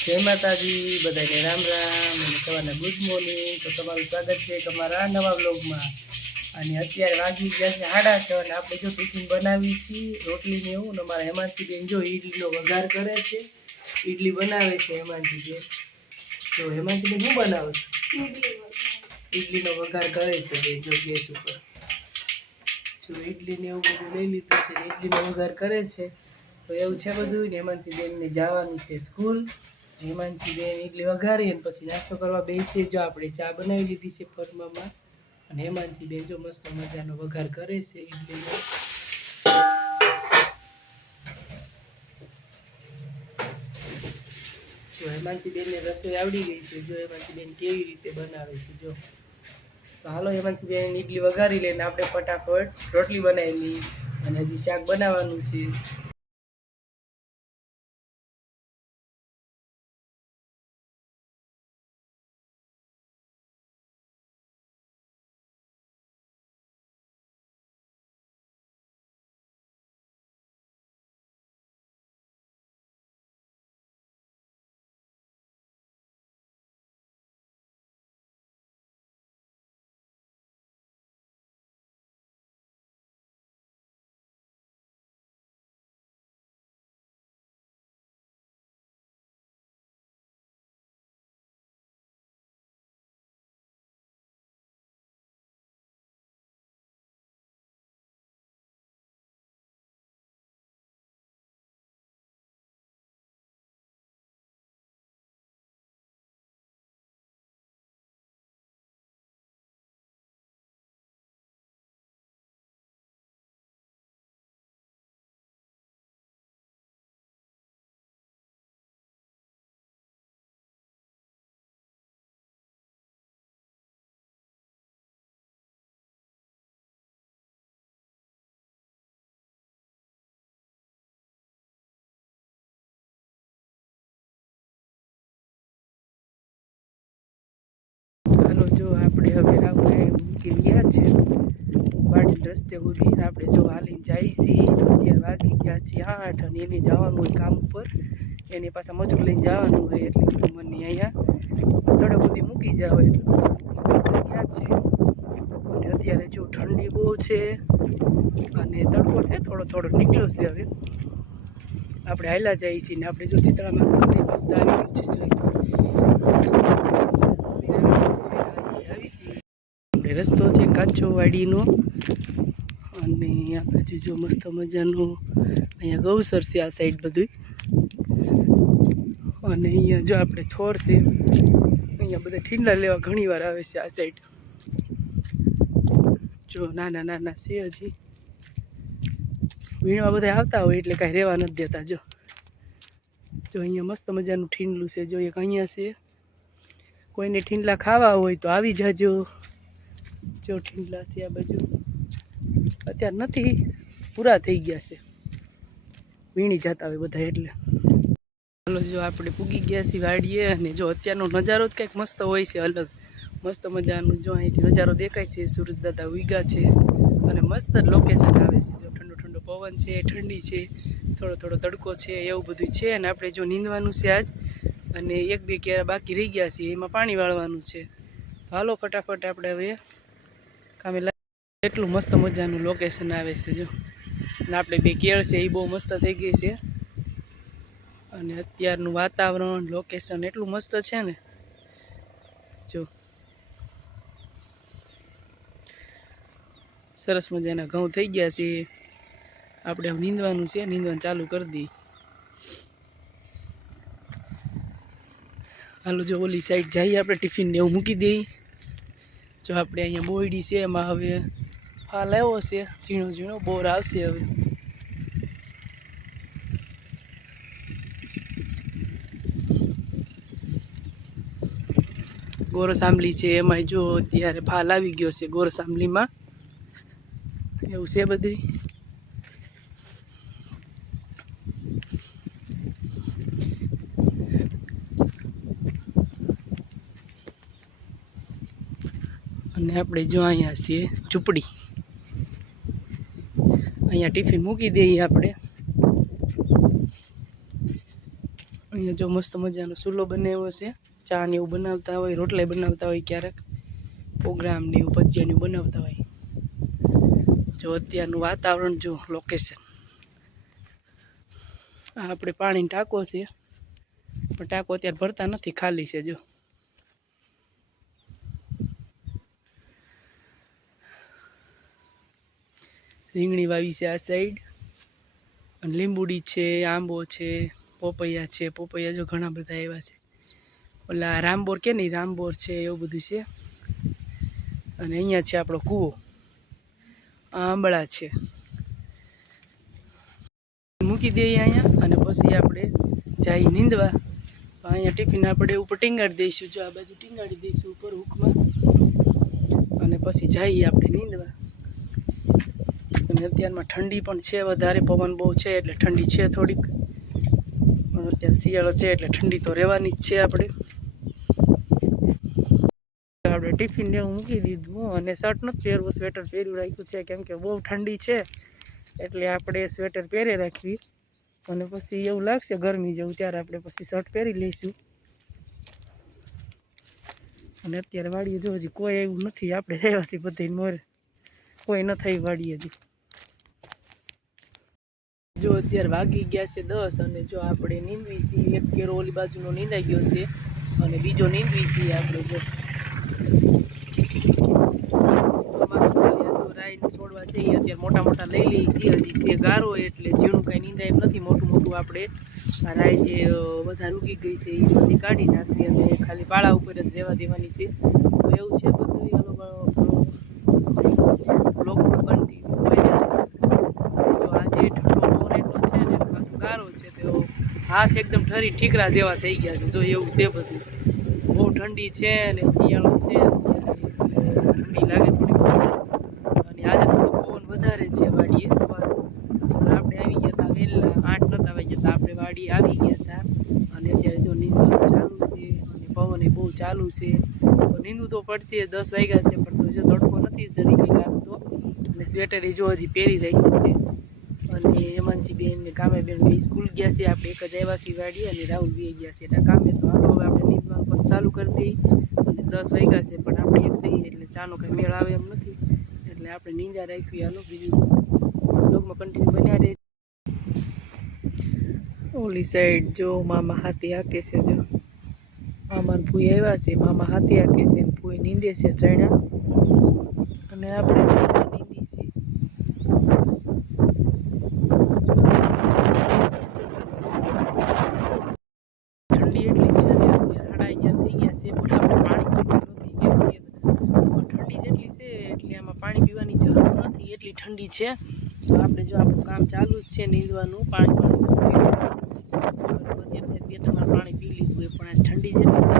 જય માતાજી બધાને રામ રામ અને સવારના ગુડ મોર્નિંગ। તો તમારું સ્વાગત છે તમારા નવા બ્લોગમાં। અને અત્યારે વાગી ગયા છે 8:30 અને આપણે જો ટિફિન બનાવી છીએ રોટલી ને એવું। અમારા હેમાંશીબેન જો ઈડલીનો વઘાર કરે છે, ઈડલી બનાવે છે હેમાંશીબેન। તો હેમાંશીબેન શું બનાવે છે? ઈડલીનો વઘાર કરે છે જો ગેસ ઉપર। જો ઈડલી ને એવું બધું લઈ લીધું છે, ઈડલીનો વઘાર કરે છે। તો એવું છે બધું। હેમાંશીબેનને જવાનું છે સ્કૂલ। હેમાંશીબેન ઈડલી વઘારી અને પછી નાસ્તો કરવા બેસી। જો આપણે ચા બનાવી લીધી છે ફરમામાં અને હેમાંશીબેન જો મસ્ત મજાનો વઘાર કરે છે ઈડલીનો। જો હેમાંશીબેનને રસોઈ આવડી ગઈ છે। જો હેમાંશીબેન કેવી રીતે બનાવે છે જો। તો હાલો હેમાંશીબેન ઈડલી વઘારી લઈને આપણે ફટાફટ રોટલી બનાવી લઈએ અને હજી શાક બનાવવાનું છે। હાલો જો આપણે હવે રામને મૂકી ગયા છે વાડી રસ્તે સુધી। આપણે જો હાલીને જઈએ છીએ। અત્યારે વાગી ગયા છે 8 અને એને જવાનું હોય કામ ઉપર। એની પાસે મજૂર લઈને જવાનું હોય એટલે મને અહીંયા સડક સુધી મૂકી જાવ એટલે ગયા છે। અને અત્યારે જો ઠંડી બહુ છે અને તડકો છે થોડો થોડો નીકળ્યો છે। હવે આપણે હાલ્યા જઈએ છીએ ને આપણે જો શીતળામાં મંદિર મસ્ત આવી ગયું છે જો રસ્તો છે કાચો વાડીનો અને આ બાજુ જો મસ્ત મજાનો અહીંયા ગૌસર છે આ સાઈડ બધું। અને અહીંયા જો આપણે થોર છે, અહીંયા બધા ઠીંડા લેવા ઘણી વાર આવે છે આ સાઈડ। જો નાના નાના છે હજી વીણવા બધા આવતા હોય એટલે કાંઈ રહેવા નથી દેતા। જો અહીંયા મસ્ત મજાનું ઠીંડલું છે। જો એક અહીંયા છે, કોઈને ઠીંડલા ખાવા હોય તો આવી જાજો। જો ઠીંડલા છે આ બાજુ અત્યારે નથી, પૂરા થઈ ગયા છે, વીણી જતા હોય બધા એટલે। ચાલો જો આપણે પૂગી ગયા છીએ વાડીએ અને જો અત્યારનો નજારો જ કંઈક મસ્ત હોય છે, અલગ મસ્ત મજાનું। જો અહીંથી નજારો દેખાય છે, સૂરજ દાદા ઉગ્યા છે અને મસ્ત લોકેશન આવે છે। જો ઠંડો ઠંડો પવન છે, ઠંડી છે, થોડો થોડો તડકો છે, એવું બધું છે। અને આપણે જો નીંદવાનું છે આજ અને 1-2 કેરા બાકી રહી ગયા છે, એમાં પાણી વાળવાનું છે। હાલો ફટાફટ આપણે હવે કામે એટલું મસ્ત મજાનું લોકેશન આવે છે જો। અને આપણે 2 કેળ છે એ બહુ મસ્ત થઈ ગઈ છે અને અત્યારનું વાતાવરણ લોકેશન એટલું મસ્ત છે ને જો। સરસ મજાના ઘઉં થઈ ગયા છે, આપણે નીંદવાનું છે, નીંદવાનું ચાલુ કરી દઈએ। હાલો જો ઓલી સાઈડ જઈએ આપણે, ટિફિન એવું મૂકી દઈએ। જો આપણે અહીંયા બોયડી છે એમાં હવે ફાલ આવ્યો છે, ઝીણો ઝીણો બોર આવશે હવે। ગોરસાંબલી છે એમાં જો અત્યારે ફાલ આવી ગયો છે ગોરસાંબલીમાં, એવું છે બધું। અને આપણે જો અહીંયા છીએ ઝૂંપડી, અહીંયા ટિફિન મૂકી દઈએ આપણે। અહીંયા અહીંયા જો મસ્ત મજાનો ચૂલો બનાવ્યો છે, ચા ને એવું બનાવતા હોય, રોટલા બનાવતા હોય, ક્યારેક પ્રોગ્રામ ને એવું ભજીયા ને એવું બનાવતા હોય. જો અત્યારનું વાતાવરણ જો લોકેશન, આ આપણે પાણીનો ટાંકો છે, પણ ટાંકો અત્યારે ભરતા નથી, ખાલી છે. જો રીંગણી વાવી છે આ સાઈડ, અને લીંબુડી છે, આંબો છે, પોપૈયા છે. પોપૈયા જો ઘણા બધા આવ્યા છે. ઓલા રામબોર કે નહીં, રામબોર છે, એવું બધું છે. અને અહીંયા છે આપણો કૂવો, આંબળા છે. મૂકી દઈએ અહીંયા, અને પછી આપણે જઈ નીંદવા. તો અહીંયા ટિફિન આપણે ઉપર ટીંગાડી દઈશું, જો આ બાજુ ટીંગાડી દઈશું ઉપર હુકમાં, અને પછી જઈએ આપણે નીંદવા. અને અત્યારમાં ઠંડી પણ છે વધારે, પવન બહુ છે એટલે ઠંડી છે થોડીક, પણ અત્યારે શિયાળો છે એટલે ઠંડી તો રહેવાની જ છે. આપણે ટિફિન ને એવું મૂકી દીધું, અને શર્ટ નથી પહેરવું, સ્વેટર પહેર્યું રાખ્યું છે, કેમ કે બહુ ઠંડી છે એટલે આપણે સ્વેટર પહેરી રાખવી. અને પછી એવું લાગશે ગરમી જેવું ત્યારે આપણે પછી શર્ટ પહેરી લઈશું. અને અત્યારે વાડીએ જો હજી કોઈ એવું નથી, આપણે આવ્યા છીએ બધાને મોરે, કોઈ ન થઈ વાડીએ હજી. જો અત્યારે વાગી ગયા છે 10, અને જો આપણે નીંદવી છીએ. એક કેરો ઓલી બાજુનો નીંદાઈ ગયો છે, અને બીજો નીંદવી છીએ આપણે. જો રાઈને છોડવા છે એ અત્યારે મોટા મોટા લઈ લઈએ છીએ, હજી છે ગારો એટલે ઝીણું કાંઈ નીંદાય એમ નથી. મોટું મોટું આપણે આ રાઈ જે વધારે ઉગી ગઈ છે એ બધી કાઢી નાખવી, અને ખાલી પાળા ઉપર જ રહેવા દેવાની છે. તો એવું છે બધું. બ્લોકમાં કન્ટિન્યુ આજે ઠંડો પવન એટલો છે ને, પાછું ગારો છે, તો હાથ એકદમ ઠરી ઠીકરા જેવા થઈ ગયા છે. જો એવું છે બધું, બહુ ઠંડી છે, અને શિયાળો છે, ઠંડી લાગે થોડી. અને આજે થોડો પવન વધારે છે વાડીએ. આપણે આવી ગયા હતા વહેલા, 8 નતા વાગ્યા હતા આપણે વાડી આવી ગયા હતા. અને અત્યારે જો નીંદવાનું ચાલુ છે, અને પવન એ બહુ ચાલુ છે, તો નીંદવું તો પડશે. 10 વાગ્યા છે, પણ તો જો તડકો નથી જરી કંઈ લાગતો. અને સ્વેટર એ જો હજી પહેરી રાખ્યું છે. અને હેમાંસી બેન ને કામે બેન બે સ્કૂલ ગયા છે, આપણે એક જ આવ્યા છીએ વાડીએ, અને રાહુલ બી ગયા છે એટલે કામે. તો હાલો હવે આપણે નીંદવાનું પછી ચાલુ કરી દઈએ. અને 10 વાગ્યા છે, પણ આપણે એક સહી એટલે ચાનો કંઈ મેળ આવે એમ નથી, એટલે આપણે નીંદા રાખવી. હાલો બીજું બ્લોગમાં કન્ટિન્યુ બન્યા રહે. ઓલી સાઈડ જો મામા હાથી હાકે છે. જો મામા ભૂઈ આવ્યા છે, મામા હાથી હાકે છે, ભૂઈ નીંદે છે ચણા, અને આપણે નીંદી છે. ઠંડી એટલી છે ને, 11:30 થઈ ગયા છે, પણ આપણે પાણી પીવું નથી. ઠંડી જેટલી છે એટલે આમાં પાણી પીવાની જરૂર નથી, એટલી ઠંડી છે. તો આપણે જો આપણું કામ ચાલુ જ છે નીંદવાનું, પાણી પાણી પી લીધું એ, પણ આ ઠંડી જેટલી છે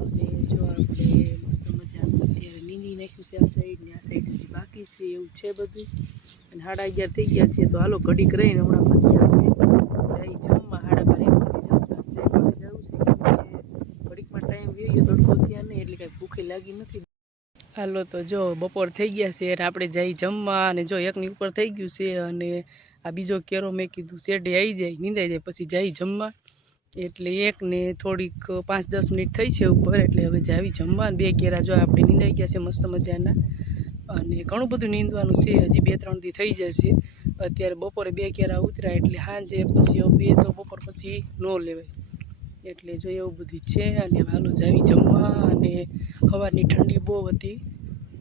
અને જો આપણે મસ્ત મજાનું અત્યારે નીંદી નાખ્યું છે આ સાઈડ ને, આ સાઈડ હજી બાકી છે. એવું છે બધું. અને 11:30 થઈ ગયા છે, તો હાલો ઘડીક રહીને હમણાં પછી આપણે જઈ જમવા. 12:30 જવું છે, ઘડીકમાં ટાઈમ વહી ગયો, તડકો છે નહીં એટલે કાંઈ ભૂખે લાગી નથી. હાલો તો જો બપોર થઈ ગયા છે, આપણે જઈ જમવા. અને જો એકની ઉપર થઈ ગયું છે, અને આ બીજો કેરો મેં કીધું શેડે આવી જાય, નીંદાઈ જાય, પછી જઈ જમવા. એટલે એકને થોડીક 5-10 મિનિટ થઈ છે ઉપર, એટલે હવે જાવી જમવા. 2 કેરા જો આપણે નીંદાઈ ગયા છે મસ્ત મજાના, અને ઘણું બધું નીંદવાનું છે, હજી 2-3 દી થઈ જશે. અત્યારે બપોરે 2 કેરા ઉતર્યા, એટલે સાંજે પછી 2 તો બપોર પછી ન લેવાય, એટલે જો એવું બધું છે. અને હાલો જાવી જમવા. અને સવારની ઠંડી બહુ હતી,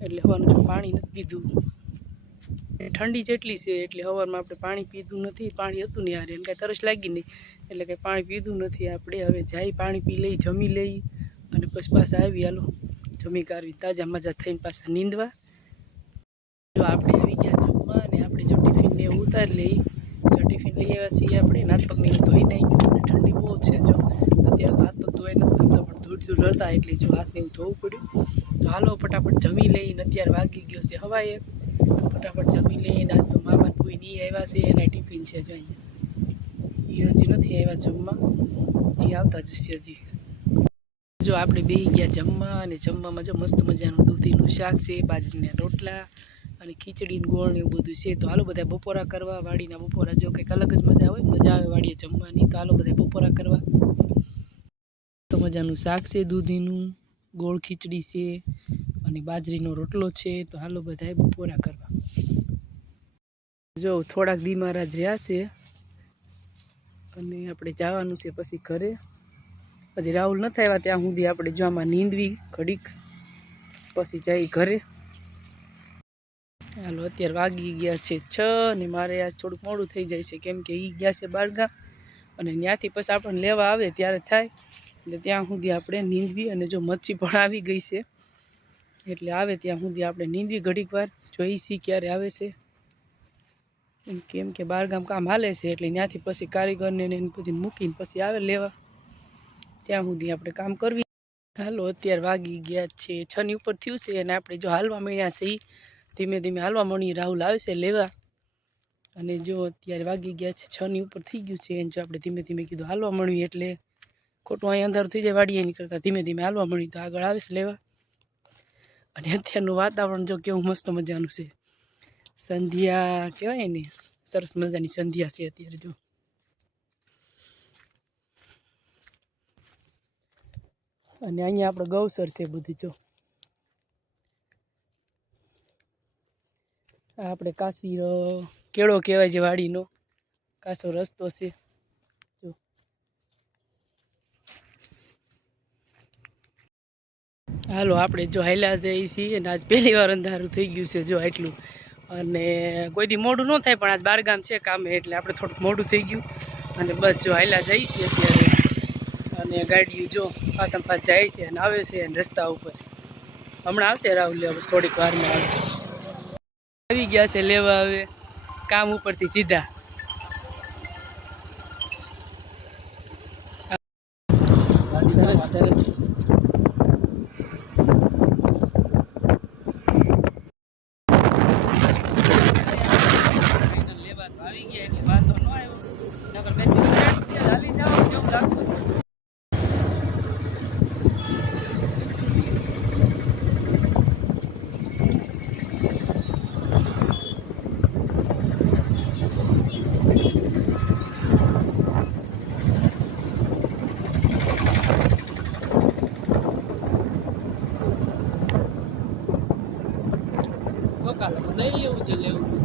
એટલે સવારનું જો પાણી નથી પીધું. ઠંડી જેટલી છે એટલે સવારમાં આપણે પાણી પીધું નથી. પાણી હતું નહીં યાર, એને કાંઈ તરસ લાગી નહીં, એટલે કંઈ પાણી પીધું નથી આપણે. હવે જાય પાણી પી લઈ, જમી લઈ, અને પછી પાછા આવી. હાલો જમી કાઢવી, તાજા મજા થઈને પાછા નીંદવા. જો આપણે આવી ગયા જમવા, અને આપણે જો ટિફિનને ઉતારી લઈ. જો ટિફિન લઈ આવ્યા છીએ આપણે, હાથ પગ ને ધોઈ નાખ્યું. અને ઠંડી બહુ છે, જો અત્યારે તો હાથ પગ ધોઈ નથી ગમતા, પણ ધૂળ રડતા એટલે જો હાથને એવું ધોવું પડ્યું. તો હાલો ફટાફટ જમી લઈને, અત્યારે વાગી ગયો છે 1:15. તો ફટાફટ જમી લઈને. આજ તો મામા કોઈ નહીં આવ્યા છે, એના ટિફિન છે જો અહીંયા, એ હજી નથી આવ્યા જમવા, એ આવતા જ છે હજી. જો આપણે બેસી ગયા જમવા, અને જમવામાં જો મસ્ત મજાનું દૂધીનું શાક છે, બાજરીના રોટલા, અને ખીચડી ને ગોળ ને એવું બધું છે. તો હાલો બધા બપોરા કરવા. વાડીના બપોરા જો કંઈક અલગ જ મજા હોય, મજા આવે વાડીએ જમવાની. તો હાલો બધા બપોરા કરવા. તો મજાનું શાક છે, દૂધીનું, ગોળ ખીચડી છે અને બાજરીનો રોટલો છે. તો હાલો બધાએ બપોરા કરવા. જો થોડાક દી મારા જ રહ્યા છે અને આપણે જવાનું છે પછી ઘરે. હજી રાહુલ નથી આવ્યા ત્યાં સુધી આપણે જો આમાં નીંદવી ઘડીક, પછી જઈ ઘરે. હાલો અત્યારે વાગી ગયા છે 6 અને મારે આજ થોડુંક મોડું થઈ જાય છે, કેમ કે એ ગયા છે બારગામ અને ત્યાંથી પછી આપણને લેવા આવે ત્યારે થાય. એટલે ત્યાં સુધી આપણે નીંદવી. અને જો મચ્છી પણ આવી ગઈ છે, એટલે આવે ત્યાં સુધી આપણે નીંદવી ઘડીક વાર, જોઈશી ક્યારે આવે છે. કેમ કે બારગામ કામ હાલે છે, એટલે ત્યાંથી પછી કારીગરને એને બધી મૂકીને પછી આવે લેવા. ત્યાં સુધી આપણે કામ કરવી. હાલો અત્યારે વાગી ગયા છે 6 ની ઉપર થયું છે અને આપણે જો હાલવા મળ્યા છે. ધીમે ધીમે હાલવા મળી. રાહુલ આવશે લેવા. અને જો અત્યારે વાગી ગયા છે 6 ની ઉપર થઈ ગયું છે. અને જો આપણે ધીમે ધીમે કીધું હાલવા મળ્યું એટલે ખોટું અહીં અંધારું થઈ જાય વાડીએ નીકળતા. ધીમે ધીમે હાલવા મળી તો આગળ આવે છે લેવા. અને અત્યારનું વાતાવરણ જો કેવું મસ્ત મજાનું છે. સંધ્યા કહેવાય ને, સરસ મજાની સંધ્યા છે અત્યારે જો. અને અહીંયા આપણે ગૌસર છે બધી જો. આ આપણે કાશી કેળો કહેવાય છે વાડીનો, કાસો રસ્તો છે જો. હાલો આપણે જો હાલ્યા જઈએ છીએ અને આજ પહેલી વાર અંધારું થઈ ગયું છે જો આટલું. અને કોઈ દી મોડું ન થાય, પણ આજ બારગામ છે કામે એટલે આપણે થોડુંક મોડું થઈ ગયું. અને બસ જો હાલ્યા જઈએ છીએ અત્યારે. અને ગાડીઓ જો પાછમ પાછ જાય છે અને આવે છે અને રસ્તા ઉપર. હમણાં આવશે રાહુલ લેવા, બસ થોડીક વારમાં આવે. આવી ગયા છે લેવા હવે કામ ઉપરથી સીધા. સરસ સરસ. લેવા તો આવી ગયા એટલે વાંધો ન આવ્યો. નકર મેં હાલી જાવ કેવું લાગતું. લઈ લેવું છે લેવું.